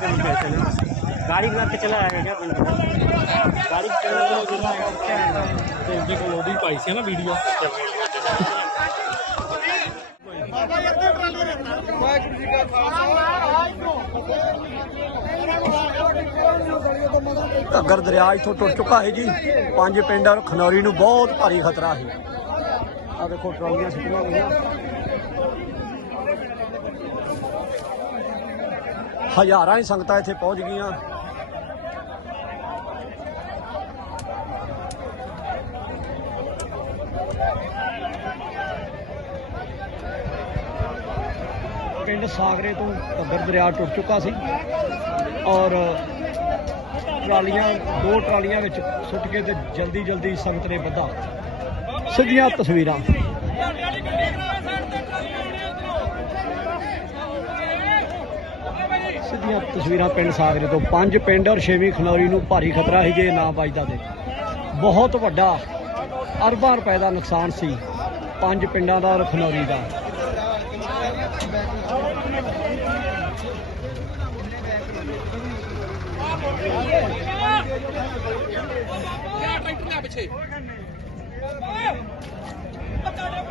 कहीं पे चले गाड़ी में के चला है क्या बंदा गाड़ी चला है जिला है क्या है ਤੇ ਉਹਦੇ ਕੋਲ ਉਹਦੀ ਪਾਈ ਸੀ ਨਾ ਵੀਡੀਓ ਘੱਗਰ ਦਰਿਆ ਇੱਥੋਂ ਟੁੱਟ ਚੁੱਕਾ ਹੈ ਜੀ ਪੰਜ ਪਿੰਡਾਂ ਨੂੰ ਖਨੌਰੀ ਨੂੰ ਬਹੁਤ ਭਾਰੀ ਖਤਰਾ ਹੈ ਆ ਦੇਖੋ ਟਰਾਲੀਆਂ ਸਿੱਟੀਆਂ ਗਈਆਂ ਹਜ਼ਾਰਾਂ ਹੀ ਸੰਗਤਾਂ ਇੱਥੇ ਪਹੁੰਚ ਗਈਆਂ। ਪਿੰਡ ਸਾਗਰੇ ਤੋਂ ਘੱਗਰ ਦਰਿਆ ਟੁੱਟ ਚੁੱਕਾ ਸੀ ਔਰ ਟਰਾਲੀਆਂ, ਦੋ ਟਰਾਲੀਆਂ ਵਿੱਚ ਸੁੱਟ ਕੇ ਤੇ ਜਲਦੀ ਜਲਦੀ ਸੰਗਤ ਨੇ ਵਧਾ। ਸਿੱਧੀਆਂ ਤਸਵੀਰਾਂ। ਸਿੱਧੀਆਂ ਤਸਵੀਰਾਂ ਪਿੰਡ ਸਾਗਰੇ ਤੋਂ। ਪੰਜ ਪਿੰਡ ਔਰ ਛੇਵੀਂ ਖਨੌਰੀ ਨੂੰ ਭਾਰੀ ਖਤਰਾ ਸੀ ਜੇ ਨਾ ਵੱਜਦਾ ਤੇ। ਬਹੁਤ ਵੱਡਾ ਅਰਬਾਂ ਰੁਪਏ ਦਾ ਨੁਕਸਾਨ ਸੀ ਪੰਜ ਪਿੰਡਾਂ ਦਾ ਔਰ ਖਨੌਰੀ ਦਾ। ਪਿੱਛੇ ਪਤਾ ਨਹੀਂ